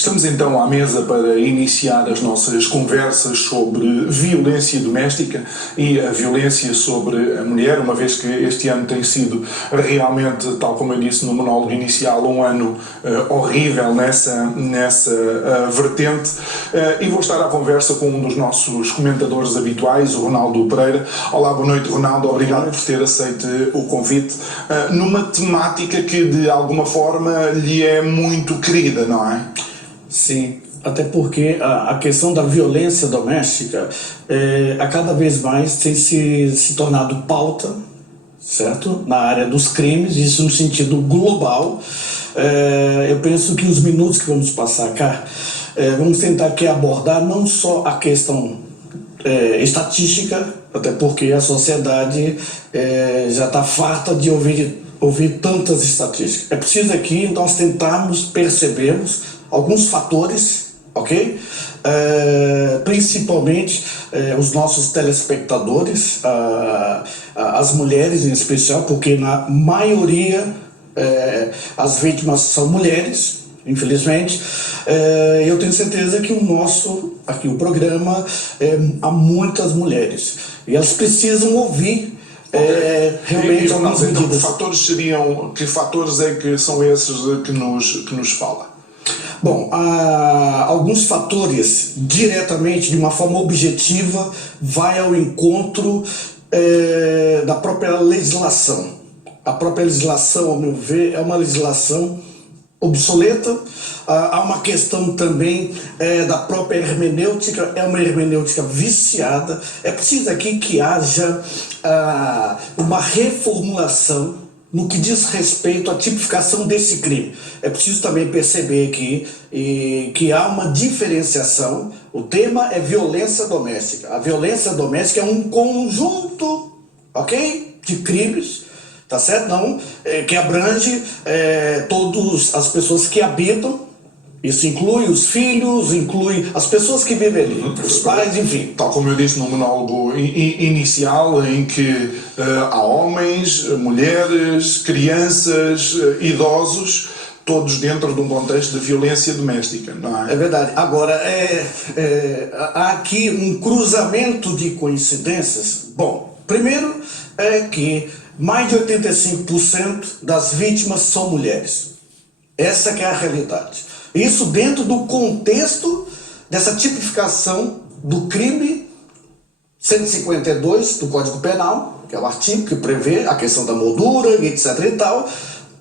Estamos então à mesa para iniciar as nossas conversas sobre violência doméstica e a violência sobre a mulher, uma vez que este ano tem sido realmente, tal como eu disse no monólogo inicial, um ano horrível nessa vertente. E vou estar à conversa com um dos nossos comentadores habituais, o Ronaldo Pereira. Olá, boa noite, Ronaldo. Obrigado por ter aceito o convite numa temática que de alguma forma lhe é muito querida, não é? Sim, até porque a questão da violência doméstica a cada vez mais tem se tornado pauta, certo? Na área dos crimes, isso no sentido global. Eu penso que os minutos que vamos passar cá, vamos tentar aqui abordar não só a questão estatística, até porque a sociedade já está farta de ouvir tantas estatísticas. É preciso aqui nós tentarmos percebermos alguns fatores, ok? Principalmente os nossos telespectadores, as mulheres em especial, porque na maioria as vítimas são mulheres, infelizmente. Eu tenho certeza que o programa, há muitas mulheres e elas precisam ouvir realmente algumas medidas. Que fatores é que são esses que nos fala? Bom, alguns fatores diretamente, de uma forma objetiva, vai ao encontro da própria legislação. A própria legislação, ao meu ver, é uma legislação obsoleta. Há uma questão também da própria hermenêutica, é uma hermenêutica viciada. É preciso aqui que haja uma reformulação no que diz respeito à tipificação desse crime. É preciso também perceber aqui que há uma diferenciação. O tema é violência doméstica. A violência doméstica é um conjunto, ok, de crimes, tá certo? Não, que abrange todas as pessoas que habitam. Isso inclui os filhos, inclui as pessoas que vivem ali, os pais, enfim. Tal como eu disse no monólogo inicial, em que há homens, mulheres, crianças, idosos, todos dentro de um contexto de violência doméstica, não é? É verdade. Agora, há aqui um cruzamento de coincidências. Bom, primeiro é que mais de 85% das vítimas são mulheres. Essa que é a realidade. Isso dentro do contexto dessa tipificação do crime 152 do Código Penal, que é o artigo que prevê a questão da moldura e etc e tal,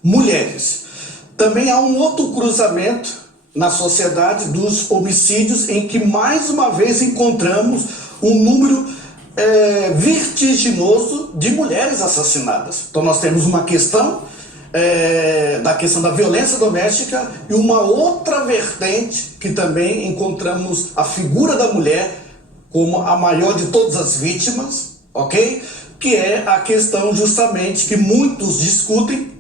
mulheres. Também há um outro cruzamento na sociedade dos homicídios, em que mais uma vez encontramos um número vertiginoso de mulheres assassinadas. Então nós temos uma questão da questão da violência doméstica e uma outra vertente que também encontramos a figura da mulher como a maior de todas as vítimas, ok? Que é a questão justamente que muitos discutem.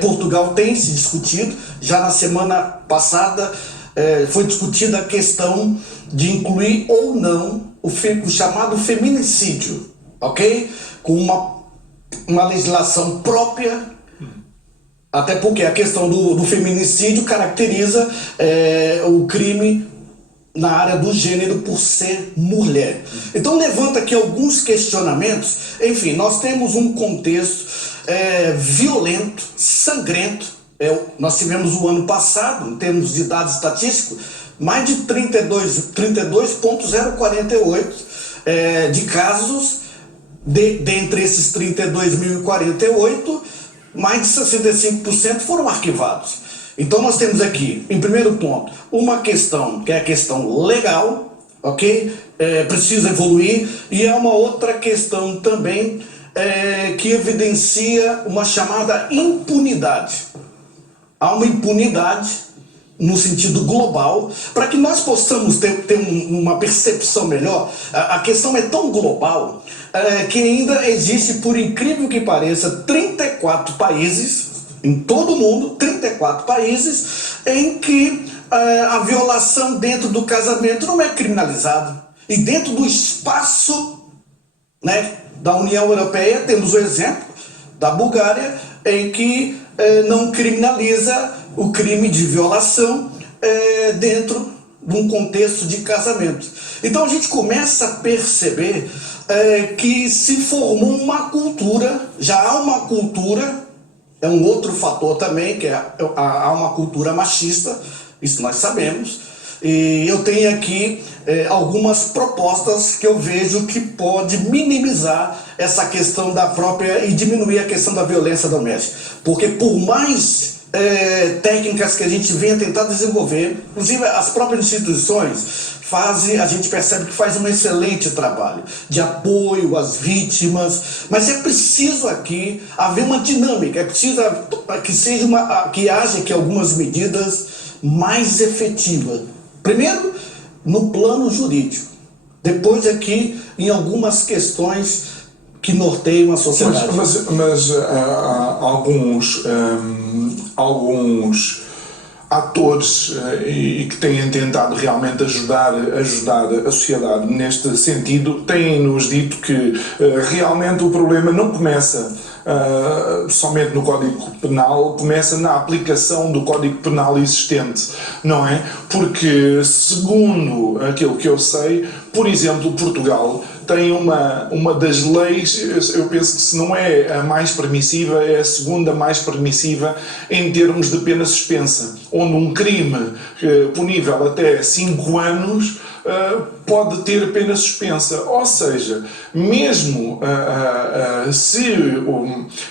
Portugal tem se discutido, já na semana passada foi discutida a questão de incluir ou não o chamado feminicídio, ok? Com uma legislação própria. Até porque a questão do feminicídio caracteriza o crime na área do gênero por ser mulher. Então levanta aqui alguns questionamentos. Enfim, nós temos um contexto violento, sangrento. Nós tivemos o ano passado, em termos de dados estatísticos, mais de 32.048 de casos. Dentre esses 32.048, mais de 65% foram arquivados. Então nós temos aqui, em primeiro ponto, uma questão que é a questão legal, ok? Precisa evoluir, e é uma outra questão também que evidencia uma chamada impunidade. Há uma impunidade no sentido global, para que nós possamos ter uma percepção melhor. A questão é tão global que ainda existe, por incrível que pareça, 34 países, em todo o mundo, 34 países, em que a violação dentro do casamento não é criminalizada. E dentro do espaço, né, da União Europeia, temos o exemplo da Bulgária, em que não criminaliza o crime de violação dentro de um contexto de casamento. Então a gente começa a perceber que se formou uma cultura, já há uma cultura, é um outro fator também, que há uma cultura machista, isso nós sabemos, e eu tenho aqui algumas propostas que eu vejo que pode minimizar essa questão da própria e diminuir a questão da violência doméstica. Porque por mais técnicas que a gente venha tentar desenvolver, inclusive as próprias instituições a gente percebe que faz um excelente trabalho de apoio às vítimas, mas é preciso aqui haver uma dinâmica, é preciso que haja aqui algumas medidas mais efetivas. Primeiro, no plano jurídico, depois aqui em algumas questões que norteiam a sociedade. Mas alguns atores e que têm tentado realmente ajudar a sociedade neste sentido têm-nos dito que realmente o problema não começa somente no Código Penal, começa na aplicação do Código Penal existente, não é? Porque, segundo aquilo que eu sei, por exemplo, Portugal tem uma das leis, eu penso que se não é a mais permissiva, é a segunda mais permissiva em termos de pena suspensa, onde um crime punível até 5 anos pode ter pena suspensa. Ou seja, mesmo se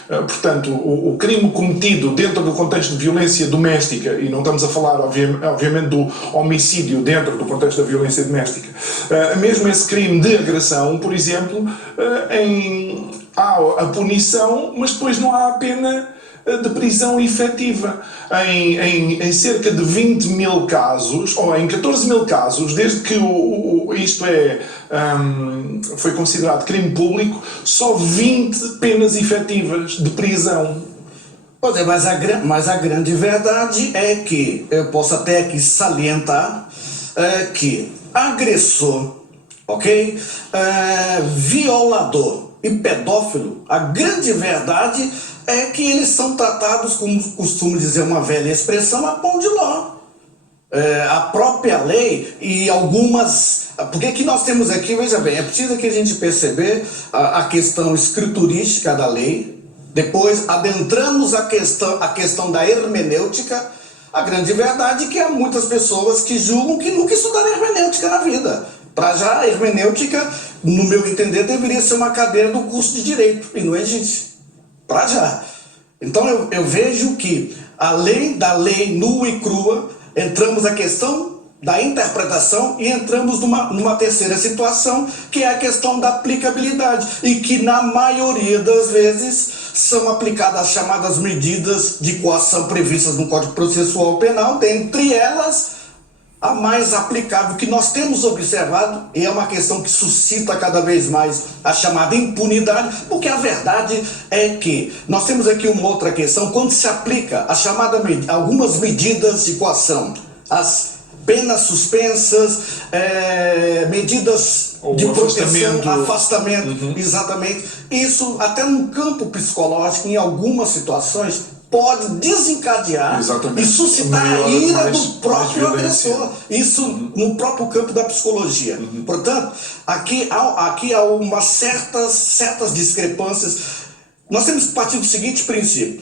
portanto, o crime cometido dentro do contexto de violência doméstica, e não estamos a falar obviamente do homicídio dentro do contexto da violência doméstica, mesmo esse crime de agressão, por exemplo, há a punição, mas depois não há a pena de prisão efetiva. Em cerca de 20 mil casos, ou em 14 mil casos, desde que foi considerado crime público, só 20 penas efetivas de prisão. Pois é, mas a grande verdade é que, eu posso até aqui salientar, que agressor, ok? Violador e pedófilo, a grande verdade é que eles são tratados, como costumo dizer uma velha expressão, a pão de ló. A própria lei e algumas... Porque que nós temos aqui, veja bem, é preciso que a gente perceber a questão escriturística da lei, depois adentramos a questão da hermenêutica. A grande verdade é que há muitas pessoas que julgam que nunca estudaram hermenêutica na vida. Para já, a hermenêutica, no meu entender, deveria ser uma cadeira do curso de Direito, e não existe. Para já. Então eu vejo que, além da lei nua e crua, entramos na questão da interpretação e entramos numa terceira situação, que é a questão da aplicabilidade, e que na maioria das vezes são aplicadas as chamadas medidas de coação previstas no Código Processual Penal, dentre elas a mais aplicável que nós temos observado, e é uma questão que suscita cada vez mais a chamada impunidade, porque a verdade é que nós temos aqui uma outra questão, quando se aplica algumas medidas de coação, as penas suspensas, medidas de proteção, afastamento, exatamente, isso até no campo psicológico, em algumas situações, pode desencadear e suscitar a ira do próprio agressor. Isso no próprio campo da psicologia. Portanto, aqui há umas certas discrepâncias. Nós temos que partir do seguinte princípio.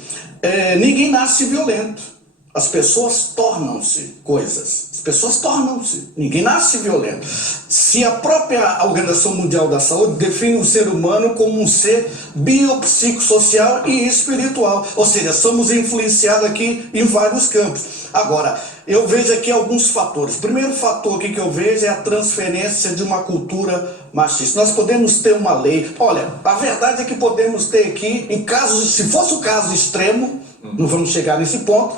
Ninguém nasce violento. As pessoas tornam-se coisas. As pessoas tornam-se. Ninguém nasce violento. Se a própria Organização Mundial da Saúde define o ser humano como um ser biopsicossocial e espiritual. Ou seja, somos influenciados aqui em vários campos. Agora, eu vejo aqui alguns fatores. O primeiro fator aqui que eu vejo é a transferência de uma cultura machista. Nós podemos ter uma lei. Olha, a verdade é que podemos ter aqui, em casos, se fosse o caso extremo, não vamos chegar nesse ponto,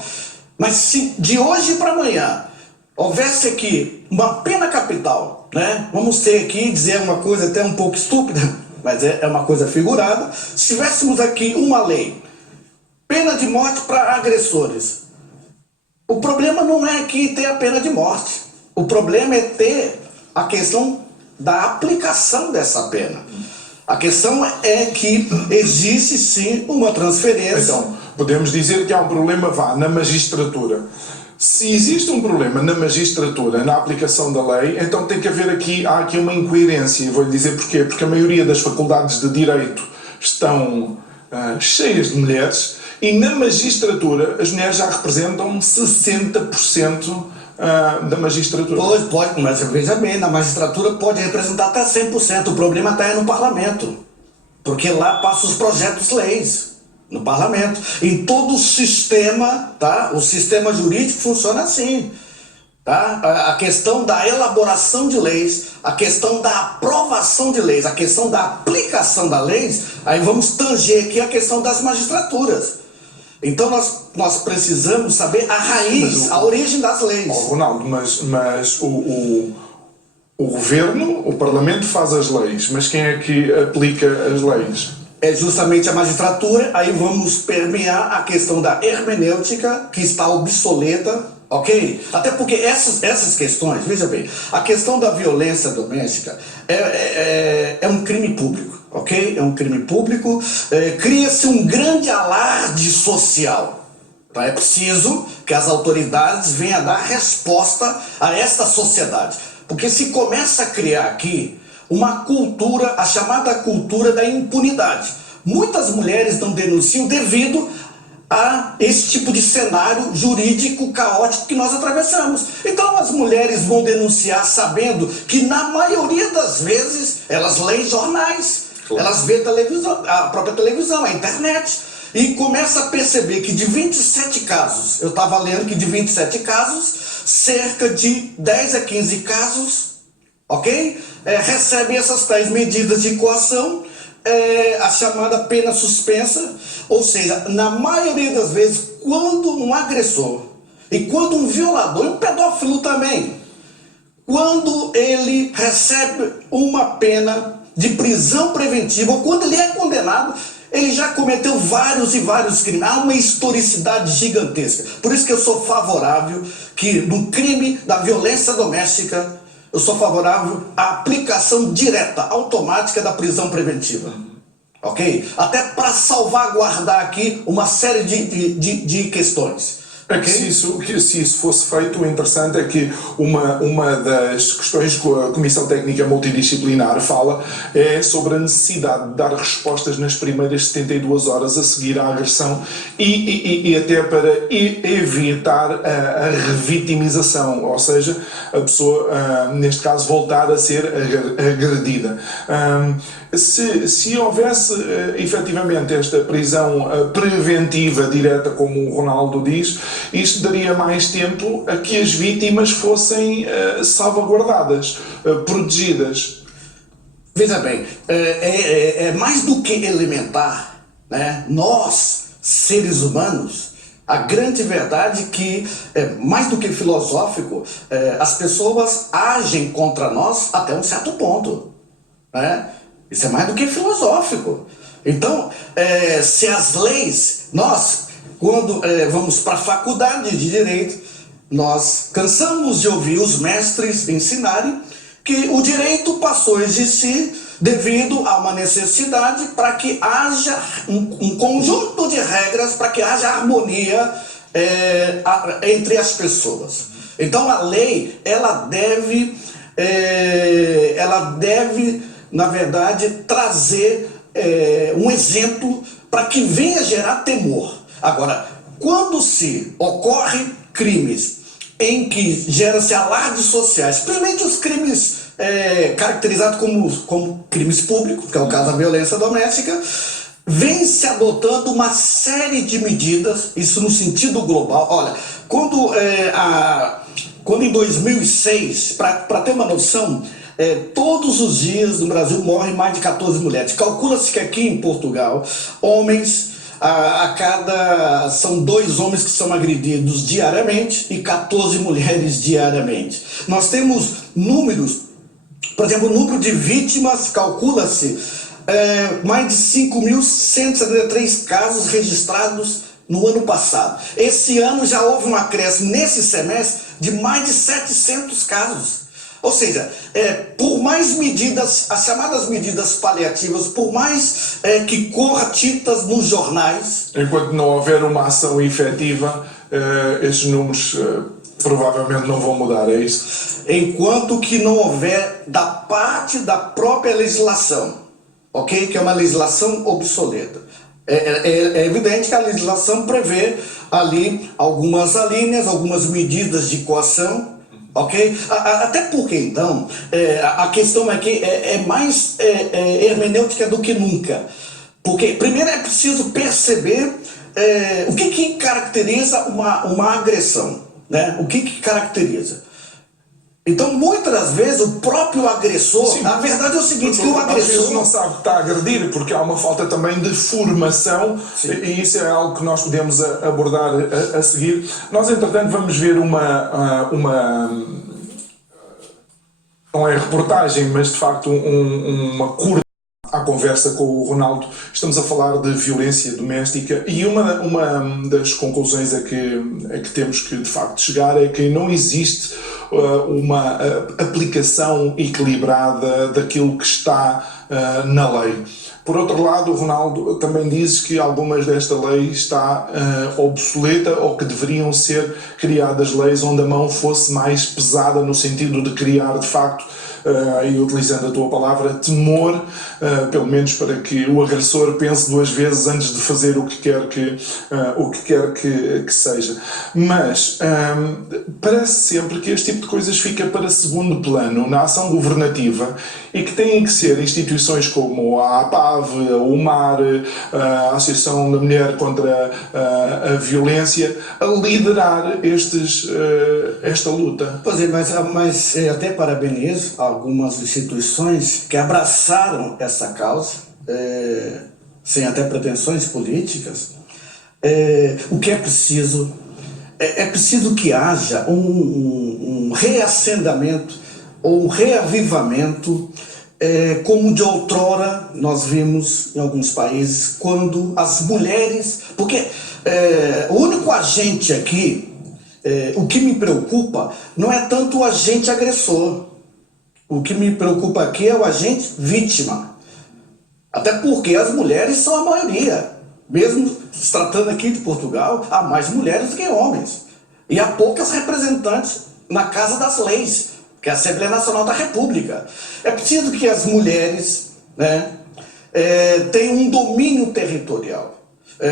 mas se de hoje para amanhã houvesse aqui uma pena capital, né? Vamos ter aqui, dizer uma coisa até um pouco estúpida, mas é uma coisa figurada. Se tivéssemos aqui uma lei, pena de morte para agressores, o problema não é aqui ter a pena de morte. O problema é ter a questão da aplicação dessa pena. A questão é que existe sim uma transferência. Então, podemos dizer que há um problema na magistratura. Se existe um problema na magistratura, na aplicação da lei, então tem que haver há aqui uma incoerência. E vou-lhe dizer porquê. Porque a maioria das faculdades de Direito estão cheias de mulheres e na magistratura as mulheres já representam 60% da magistratura. Pode, mas veja bem, na magistratura pode representar até 100%. O problema está no parlamento. Porque lá passam os projetos de leis. No parlamento. Em todo o sistema, tá? O sistema jurídico funciona assim. Tá? A questão da elaboração de leis, a questão da aprovação de leis, a questão da aplicação das leis, aí vamos tanger aqui a questão das magistraturas. Então nós precisamos saber a raiz, a origem das leis. Ronaldo, mas o governo, o parlamento faz as leis, mas quem é que aplica as leis? É justamente a magistratura. Aí vamos permear a questão da hermenêutica, que está obsoleta, ok? Até porque essas questões, veja bem, a questão da violência doméstica é um crime público, ok? É um crime público, cria-se um grande alarde social. Então é preciso que as autoridades venham dar resposta a esta sociedade, porque se começa a criar aqui uma cultura, a chamada cultura da impunidade. Muitas mulheres não denunciam devido a esse tipo de cenário jurídico caótico que nós atravessamos. Então as mulheres vão denunciar sabendo que na maioria das vezes elas leem jornais, elas veem televisão, a própria televisão, a internet, e começa a perceber que de 27 casos, eu estava lendo que de 27 casos, cerca de 10 a 15 casos, ok? Recebem essas tais medidas de coação, a chamada pena suspensa, ou seja, na maioria das vezes, quando um agressor e quando um violador, e um pedófilo também, quando ele recebe uma pena de prisão preventiva, ou quando ele é condenado, ele já cometeu vários e vários crimes. Há uma historicidade gigantesca. Por isso que eu sou favorável que no crime da violência doméstica, eu sou favorável à aplicação direta, automática da prisão preventiva. Ok? Até para salvaguardar aqui uma série de questões. É que se isso fosse feito, o interessante é que uma das questões que a Comissão Técnica Multidisciplinar fala é sobre a necessidade de dar respostas nas primeiras 72 horas a seguir à agressão e até para evitar a revitimização, ou seja, a pessoa, neste caso, voltar a ser agredida. Se houvesse efetivamente esta prisão preventiva direta, como o Ronaldo diz, isto daria mais tempo a que as vítimas fossem salvaguardadas, protegidas. Veja bem, é mais do que elementar, né? Nós, seres humanos, a grande verdade é que, mais do que filosófico, as pessoas agem contra nós até um certo ponto, né? Isso é mais do que filosófico. Então, se as leis, nós, quando vamos para a faculdade de Direito, nós cansamos de ouvir os mestres ensinarem que o direito passou a existir devido a uma necessidade para que haja um conjunto de regras, para que haja harmonia entre as pessoas. Então a lei, ela deve na verdade, trazer um exemplo para que venha gerar temor. Agora, quando se ocorre crimes em que gera-se alardes sociais, principalmente os crimes caracterizados como crimes públicos, que é o caso da violência doméstica, vem se adotando uma série de medidas, isso no sentido global. Olha, quando em 2006, para ter uma noção, todos os dias no Brasil morrem mais de 14 mulheres. Calcula-se que aqui em Portugal, homens, são 2 homens que são agredidos diariamente e 14 mulheres diariamente. Nós temos números, por exemplo, o número de vítimas, calcula-se, mais de 5.173 casos registrados no ano passado. Esse ano já houve um acréscimo nesse semestre de mais de 700 casos. Ou seja, por mais medidas, as chamadas medidas paliativas, por mais que corra tintas nos jornais... Enquanto não houver uma ação efetiva, estes números provavelmente não vão mudar, é isso? Enquanto que não houver da parte da própria legislação, ok? Que é uma legislação obsoleta. É evidente que a legislação prevê ali algumas alíneas, algumas medidas de coação, ok? Até porque, então, a questão aqui é mais hermenêutica do que nunca. Porque, primeiro, é preciso perceber o que caracteriza uma agressão, né? O que caracteriza? Então, muitas das vezes, o próprio agressor... Sim, a verdade é o seguinte, que o agressor... Às vezes não sabe que está a agredir, porque há uma falta também de formação. Sim. E isso é algo que nós podemos abordar a seguir. Nós, entretanto, vamos ver não é reportagem, mas de facto uma curta à conversa com o Ronaldo. Estamos a falar de violência doméstica e uma das conclusões a que temos que de facto chegar é que não existe uma aplicação equilibrada daquilo que está na lei. Por outro lado, o Ronaldo também diz que algumas desta lei está obsoleta ou que deveriam ser criadas leis onde a mão fosse mais pesada no sentido de criar, de facto, e utilizando a tua palavra, temor, pelo menos para que o agressor pense duas vezes antes de fazer o que quer que seja. Mas parece sempre que este tipo de coisas fica para segundo plano na ação governativa e que têm que ser instituições como a APAV, o MAR, a Associação da Mulher contra a Violência, a liderar esta luta. Pois é, mas até parabenizo algumas instituições que abraçaram essa causa, sem até pretensões políticas. O que é preciso? É preciso que haja um reacendamento ou um reavivamento, como de outrora nós vimos em alguns países, quando as mulheres... Porque o único agente aqui, o que me preocupa, não é tanto o agente agressor. O que me preocupa aqui é o agente vítima. Até porque as mulheres são a maioria. Mesmo se tratando aqui de Portugal, há mais mulheres do que homens. E há poucas representantes na Casa das Leis, que é a Assembleia Nacional da República. É preciso que as mulheres, né, tenham um domínio territorial.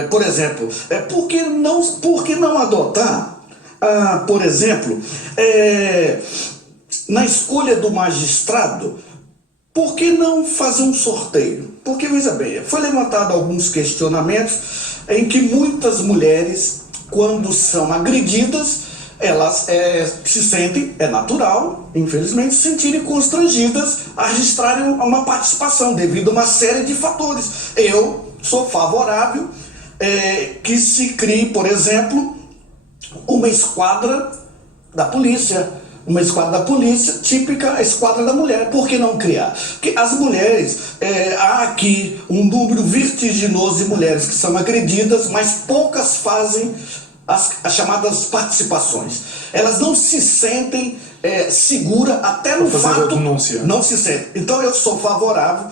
Por exemplo, por que não adotar, por exemplo, na escolha do magistrado, por que não fazer um sorteio? Porque, veja bem, foi levantado alguns questionamentos em que muitas mulheres, quando são agredidas, elas se sentem, é natural, infelizmente, se sentirem constrangidas a registrarem uma participação devido a uma série de fatores. Eu sou favorável que se crie, por exemplo, uma esquadra da polícia. Uma esquadra da polícia, típica a esquadra da mulher. Por que não criar? Porque as mulheres, há aqui um número vertiginoso de mulheres que são agredidas, mas poucas fazem as chamadas participações. Elas não se sentem seguras, até no fato... Não se sentem. Então eu sou favorável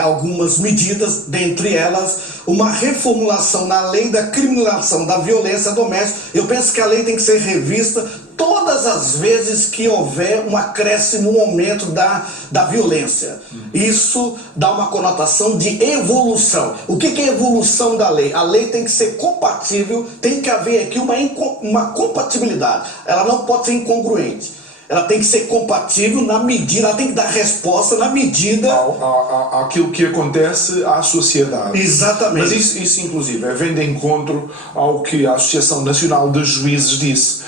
algumas medidas, dentre elas uma reformulação na lei da criminalização da violência doméstica. Eu penso que a lei tem que ser revista todas as vezes que houver um acréscimo, um aumento da violência. Isso dá uma conotação de evolução. O que é evolução da lei? A lei tem que ser compatível, tem que haver aqui uma compatibilidade. Ela não pode ser incongruente. Ela tem que ser compatível na medida, ela tem que dar resposta na medida... Aquilo que acontece à sociedade. Exatamente. Mas isso inclusive, vem de encontro ao que a Associação Nacional de Juízes disse.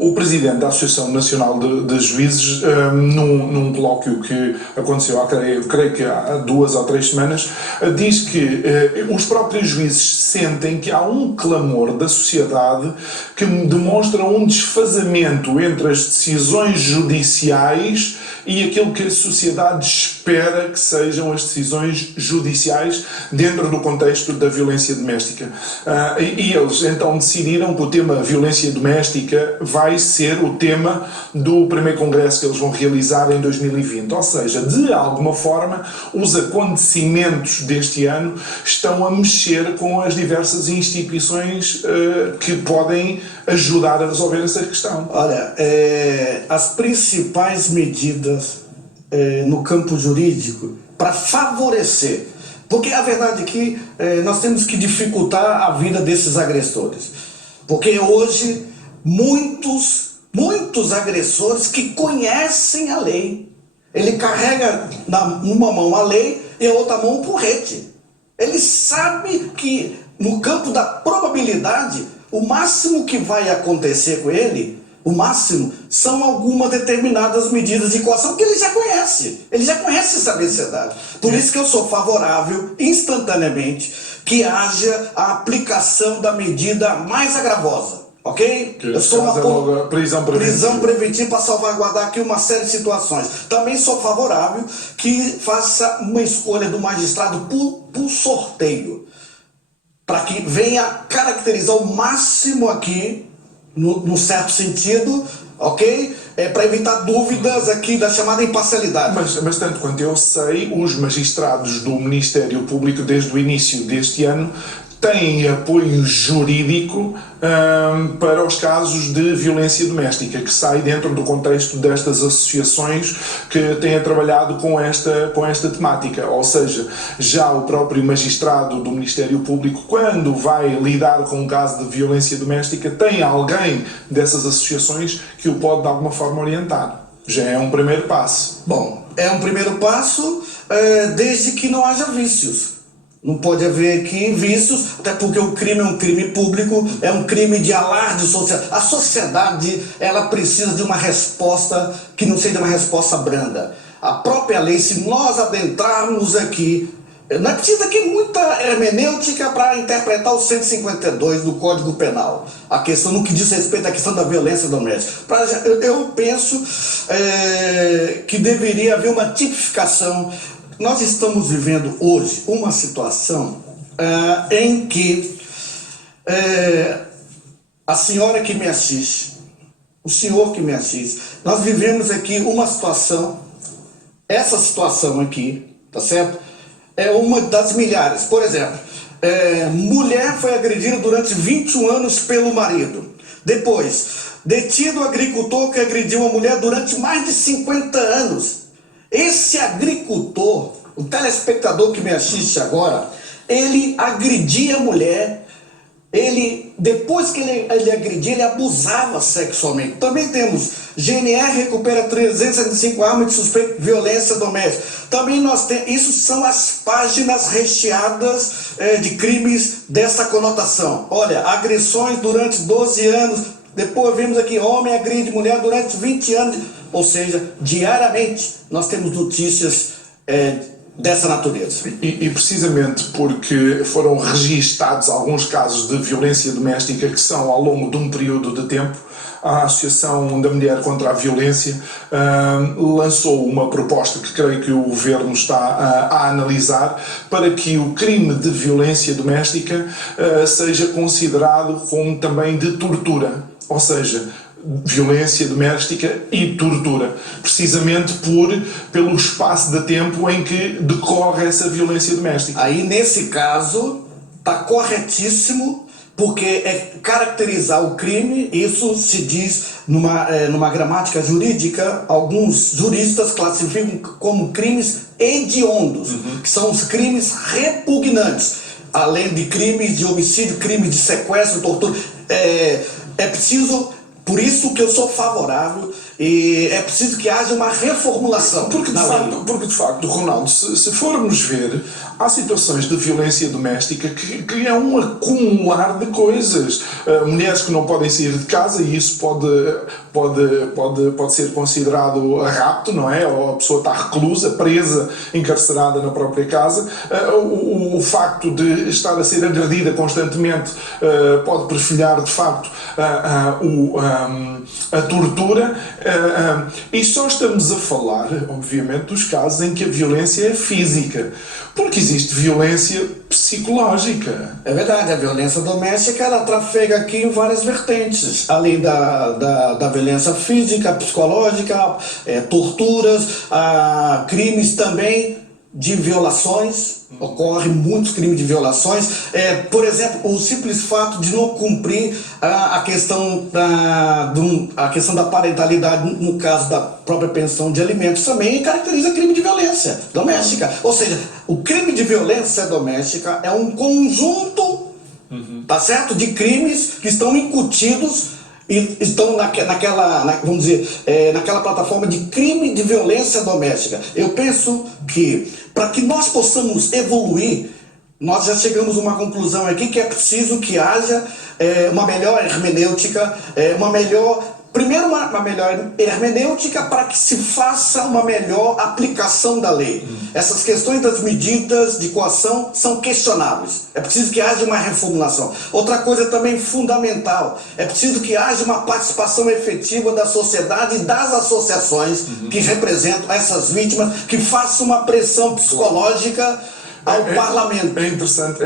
O presidente da Associação Nacional de Juízes, num colóquio que aconteceu, eu creio que há 2 ou 3 semanas, diz que os próprios juízes sentem que há um clamor da sociedade que demonstra um desfazamento entre as decisões judiciais e aquilo que a sociedade espera espera que sejam as decisões judiciais dentro do contexto da violência doméstica. E eles então decidiram que o tema violência doméstica vai ser o tema do primeiro congresso que eles vão realizar em 2020. Ou seja, de alguma forma, os acontecimentos deste ano estão a mexer com as diversas instituições que podem ajudar a resolver essa questão. Olha, as principais medidas no campo jurídico para favorecer, porque a verdade é que nós temos que dificultar a vida desses agressores, porque hoje muitos agressores que conhecem a lei, ele carrega numa mão a lei e a outra mão o porrete. Ele sabe que no campo da probabilidade, o máximo que vai acontecer com ele, o máximo, são algumas determinadas medidas de coação que ele já conhece. Ele já conhece essa necessidade. Por isso que eu sou favorável, instantaneamente, que haja a aplicação da medida mais agravosa. Ok? Eu sou uma prisão preventiva para salvaguardar aqui uma série de situações. Também sou favorável que faça uma escolha do magistrado por sorteio, para que venha caracterizar o máximo aqui, no certo sentido, ok? Para evitar dúvidas aqui da chamada imparcialidade. Mas tanto quanto eu sei, os magistrados do Ministério Público, desde o início deste ano, têm apoio jurídico para os casos de violência doméstica, que sai dentro do contexto destas associações que têm trabalhado com esta temática. Ou seja, já o próprio magistrado do Ministério Público, quando vai lidar com um caso de violência doméstica, tem alguém dessas associações que o pode de alguma forma orientar. Já é um primeiro passo. Bom, é um primeiro passo desde que não haja vícios. Não pode haver aqui vícios, até porque o crime é um crime público, é um crime de alarde social. A sociedade, ela precisa de uma resposta que não seja uma resposta branda. A própria lei, se nós adentrarmos aqui, não é preciso aqui muita hermenêutica para interpretar o 152 do Código Penal. A questão no que diz respeito à questão da violência doméstica. Eu penso que deveria haver uma tipificação. Nós estamos vivendo hoje uma situação em que a senhora que me assiste, o senhor que me assiste, nós vivemos aqui uma situação, essa situação aqui, tá certo? É uma das milhares. Por exemplo, mulher foi agredida durante 21 anos pelo marido. Depois, detido agricultor que agrediu uma mulher durante mais de 50 anos. Esse agricultor, o telespectador que me assiste agora, ele agredia a mulher, depois que ele agredia, ele abusava sexualmente. Também temos, GNR recupera 365 armas de suspeita de violência doméstica. Também nós temos, isso são as páginas recheadas de crimes dessa conotação. Olha, agressões durante 12 anos, depois vimos aqui, homem agride mulher durante 20 anos, ou seja, diariamente nós temos notícias dessa natureza. E precisamente porque foram registados alguns casos de violência doméstica que são ao longo de um período de tempo, a Associação da Mulher contra a Violência lançou uma proposta que creio que o Governo está a analisar para que o crime de violência doméstica seja considerado como também de tortura, ou seja, violência doméstica e tortura, precisamente pelo espaço de tempo em que decorre essa violência doméstica. Aí, nesse caso, está corretíssimo, porque é caracterizar o crime, isso se diz numa gramática jurídica, alguns juristas classificam como crimes hediondos, que são os crimes repugnantes, além de crimes de homicídio, crimes de sequestro, tortura. É preciso... Por isso que eu sou favorável e é preciso que haja uma reformulação. Porque de facto, Ronaldo, se formos ver, há situações de violência doméstica que é um acumular de coisas. Mulheres que não podem sair de casa e isso pode ser considerado rapto, não é? Ou a pessoa está reclusa, presa, encarcerada na própria casa. O facto de estar a ser agredida constantemente pode perfilhar de facto a tortura E só estamos a falar, obviamente, dos casos em que a violência é física, porque existe violência psicológica. É verdade, a violência doméstica ela trafega aqui em várias vertentes, além da violência física, psicológica, torturas, crimes também de violações, ocorrem muitos crimes de violações. Por exemplo, o simples fato de não cumprir a questão da parentalidade, no caso da própria pensão de alimentos, também caracteriza crime de violência doméstica. Ou seja, o crime de violência doméstica é um conjunto, tá certo, de crimes que estão incutidos e estão vamos dizer, naquela plataforma de crime de violência doméstica. Eu penso que, para que nós possamos evoluir, nós já chegamos a uma conclusão aqui que é preciso que haja uma melhor hermenêutica, uma melhor hermenêutica para que se faça uma melhor aplicação da lei. Essas questões das medidas de coação são questionáveis. É preciso que haja uma reformulação. Outra coisa também fundamental, é preciso que haja uma participação efetiva da sociedade e das associações que representam essas vítimas, que façam uma pressão psicológica ao parlamento. É interessante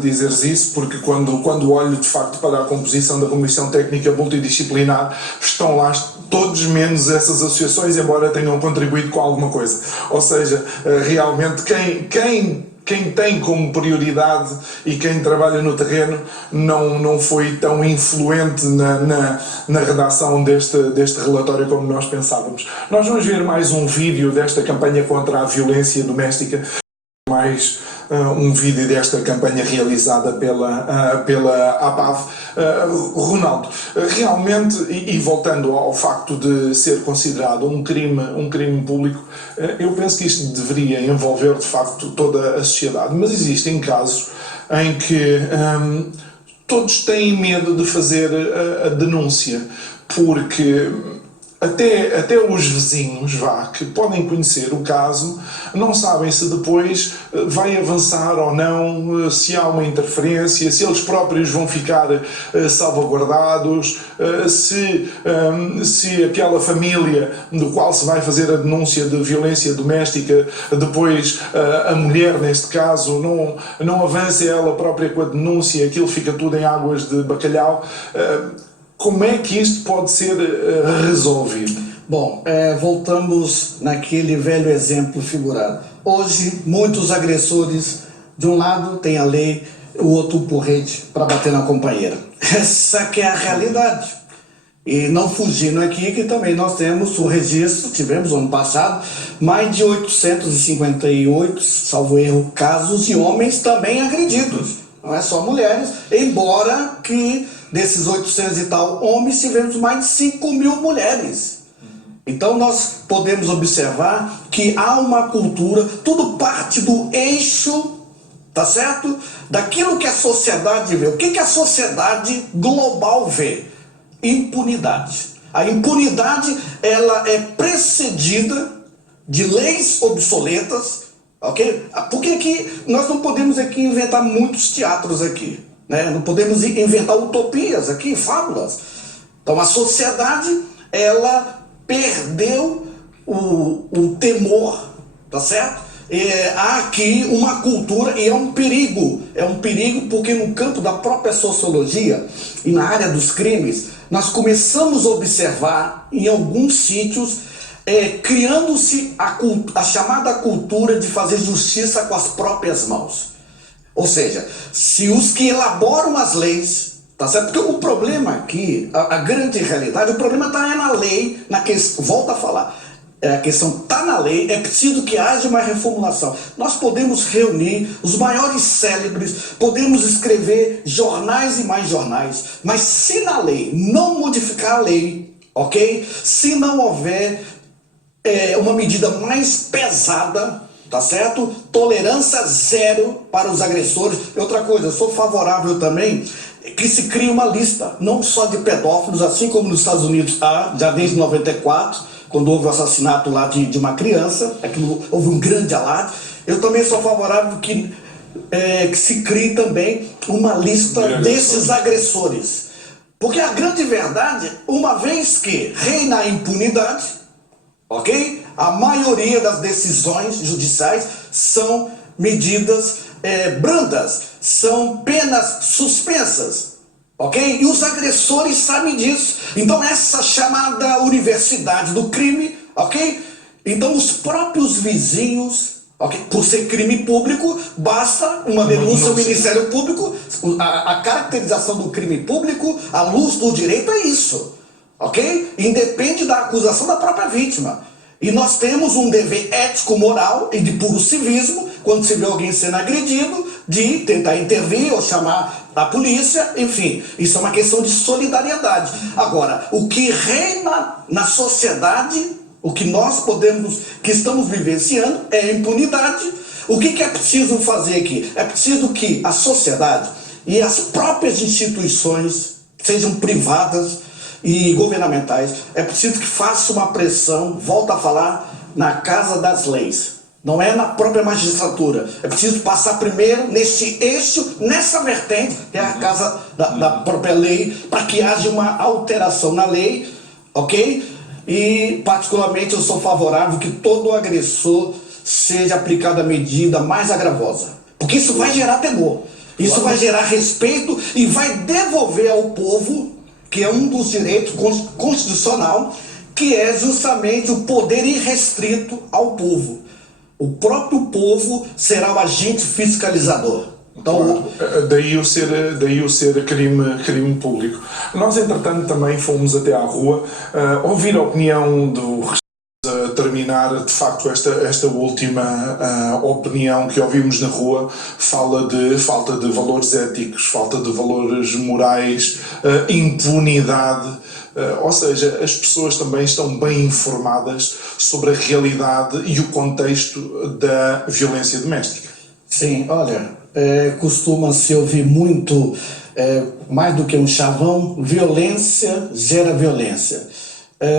dizeres isso, porque quando olho de facto para a composição da Comissão Técnica Multidisciplinar, estão lá todos menos essas associações, embora tenham contribuído com alguma coisa. Ou seja, realmente quem tem como prioridade e quem trabalha no terreno não foi tão influente na redação deste relatório como nós pensávamos. Nós vamos ver mais um vídeo desta campanha contra a violência doméstica, mais um vídeo desta campanha realizada pela APAV. Ronaldo, realmente, e voltando ao facto de ser considerado um crime público, eu penso que isto deveria envolver de facto toda a sociedade, mas existem casos em que todos têm medo de fazer a denúncia, porque até os vizinhos, que podem conhecer o caso, não sabem se depois vai avançar ou não, se há uma interferência, se eles próprios vão ficar salvaguardados, se aquela família do qual se vai fazer a denúncia de violência doméstica, depois a mulher, neste caso, não avança ela própria com a denúncia, aquilo fica tudo em águas de bacalhau. Como é que isto pode ser resolvido? Bom, voltamos naquele velho exemplo figurado. Hoje, muitos agressores, de um lado tem a lei, o outro o porrete para bater na companheira. Essa que é a realidade. E não fugindo aqui que também nós temos o registro, tivemos ano passado, mais de 858, salvo erro, casos de homens também agredidos. Não é só mulheres, embora que desses 800 e tal homens, tivemos mais de 5 mil mulheres. Então nós podemos observar que há uma cultura, tudo parte do eixo, tá certo? Daquilo que a sociedade vê. O que a sociedade global vê? Impunidade. A impunidade, ela é precedida de leis obsoletas, ok? Porque aqui nós não podemos aqui inventar muitos teatros aqui. Não podemos inventar utopias aqui, fábulas. Então a sociedade, ela perdeu o temor, tá certo? Há aqui uma cultura, e é um perigo porque no campo da própria sociologia e na área dos crimes, nós começamos a observar em alguns sítios, criando-se a chamada cultura de fazer justiça com as próprias mãos. Ou seja, se os que elaboram as leis, tá certo? Porque o problema aqui, a grande realidade, o problema está na lei, volta a falar, a questão está na lei, é preciso que haja uma reformulação. Nós podemos reunir os maiores célebres, podemos escrever jornais e mais jornais, mas se na lei não modificar a lei, ok? Se não houver uma medida mais pesada, tá certo? Tolerância zero para os agressores. E outra coisa, eu sou favorável também que se crie uma lista, não só de pedófilos, assim como nos Estados Unidos há, já desde 94, quando houve o assassinato lá de uma criança, houve um grande alarde. Eu também sou favorável que se crie também uma lista desses agressores. Porque a grande verdade, uma vez que reina a impunidade, ok? A maioria das decisões judiciais são medidas brandas, são penas suspensas, ok? E os agressores sabem disso. Então essa chamada universidade do crime, ok? Então os próprios vizinhos, okay, por ser crime público, basta uma denúncia ao Ministério Público, a caracterização do crime público, à luz do direito é isso, ok? Independe da acusação da própria vítima. E nós temos um dever ético, moral e de puro civismo, quando se vê alguém sendo agredido, de tentar intervir ou chamar a polícia, enfim, isso é uma questão de solidariedade. Agora, o que reina na sociedade, o que nós que estamos vivenciando é a impunidade. O que é preciso fazer aqui? É preciso que a sociedade e as próprias instituições, sejam privadas e governamentais, é preciso que faça uma pressão, volto a falar, na casa das leis. Não é na própria magistratura. É preciso passar primeiro nesse eixo, nessa vertente, que é a casa da própria lei, para que haja uma alteração na lei, ok? E, particularmente, eu sou favorável que todo agressor seja aplicada a medida mais agravosa. Porque isso vai gerar temor, isso vai gerar respeito e vai devolver ao povo, que é um dos direitos constitucional, que é justamente o poder irrestrito ao povo. O próprio povo será o agente fiscalizador. Então, daí o ser crime público. Nós, entretanto, também fomos até à rua ouvir a opinião do terminar, de facto, esta última opinião que ouvimos na rua fala de falta de valores éticos, falta de valores morais, impunidade. Ou seja, as pessoas também estão bem informadas sobre a realidade e o contexto da violência doméstica. Sim, olha, costuma-se ouvir muito, mais do que um chavão, violência gera violência.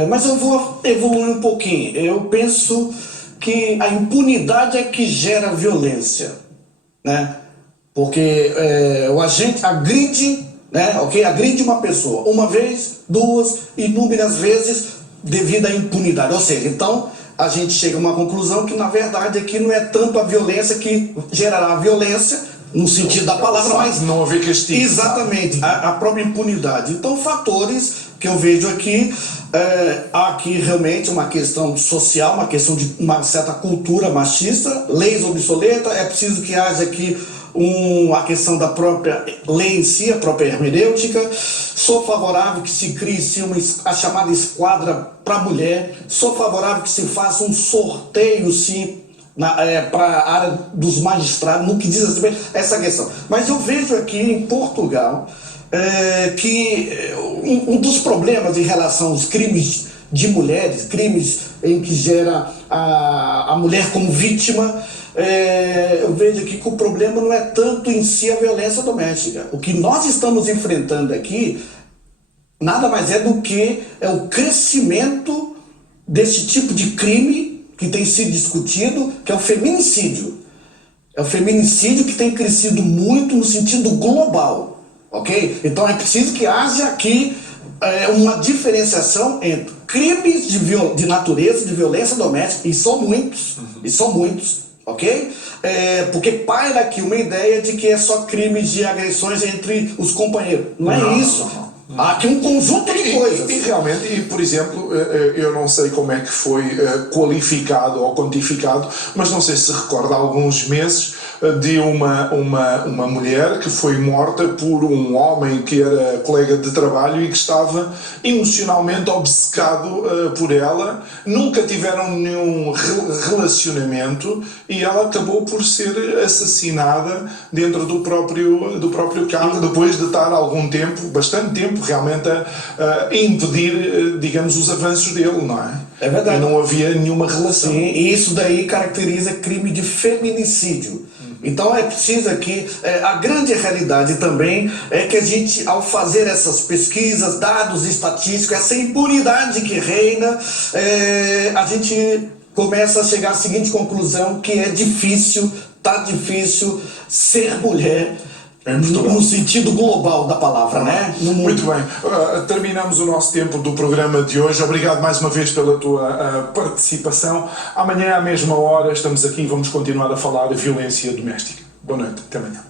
Mas eu vou evoluir um pouquinho. Eu penso que a impunidade é que gera violência, né? Porque o agente agride, né? Okay? Agride uma pessoa uma vez, duas, inúmeras vezes devido à impunidade. Ou seja, então a gente chega a uma conclusão que na verdade aqui não é tanto a violência que gerará a violência, no sentido da palavra, mas não haver castigo. Exatamente, a própria impunidade. Então, fatores que eu vejo aqui, há aqui realmente uma questão social, uma questão de uma certa cultura machista, leis obsoletas, é preciso que haja aqui a questão da própria lei em si, a própria hermenêutica. Sou favorável que se crie sim, a chamada esquadra para mulher, sou favorável que se faça um sorteio sim, para a área dos magistrados, no que diz respeito a essa questão. Mas eu vejo aqui em Portugal que um dos problemas em relação aos crimes de mulheres, crimes em que gera a mulher como vítima, eu vejo aqui que o problema não é tanto em si a violência doméstica. O que nós estamos enfrentando aqui nada mais é do que o crescimento desse tipo de crime que tem sido discutido, que é o feminicídio. É o feminicídio que tem crescido muito no sentido global, ok? Então é preciso que haja aqui uma diferenciação entre crimes de natureza de violência doméstica, e são muitos, ok? Porque paira aqui uma ideia de que é só crimes de agressões entre os companheiros. Não é isso. Há aqui um conjunto de coisas. E realmente, por exemplo, eu não sei como é que foi qualificado ou quantificado, mas não sei se recorda há alguns meses de uma mulher que foi morta por um homem que era colega de trabalho e que estava emocionalmente obcecado por ela. Nunca tiveram nenhum relacionamento e ela acabou por ser assassinada dentro do próprio carro, depois de estar algum tempo, bastante tempo, realmente a impedir, digamos, os avanços dele, não é? É verdade. E não havia nenhuma relação. Sim, e isso daí caracteriza crime de feminicídio. Então é preciso aqui, a grande realidade também é que a gente, ao fazer essas pesquisas, dados estatísticos, essa impunidade que reina, a gente começa a chegar à seguinte conclusão, que é difícil, tá difícil ser mulher Em Portugal. No sentido global da palavra, né? No mundo. Muito bem. Terminamos o nosso tempo do programa de hoje. Obrigado mais uma vez pela tua participação. Amanhã, à mesma hora, estamos aqui e vamos continuar a falar de violência doméstica. Boa noite. Até amanhã.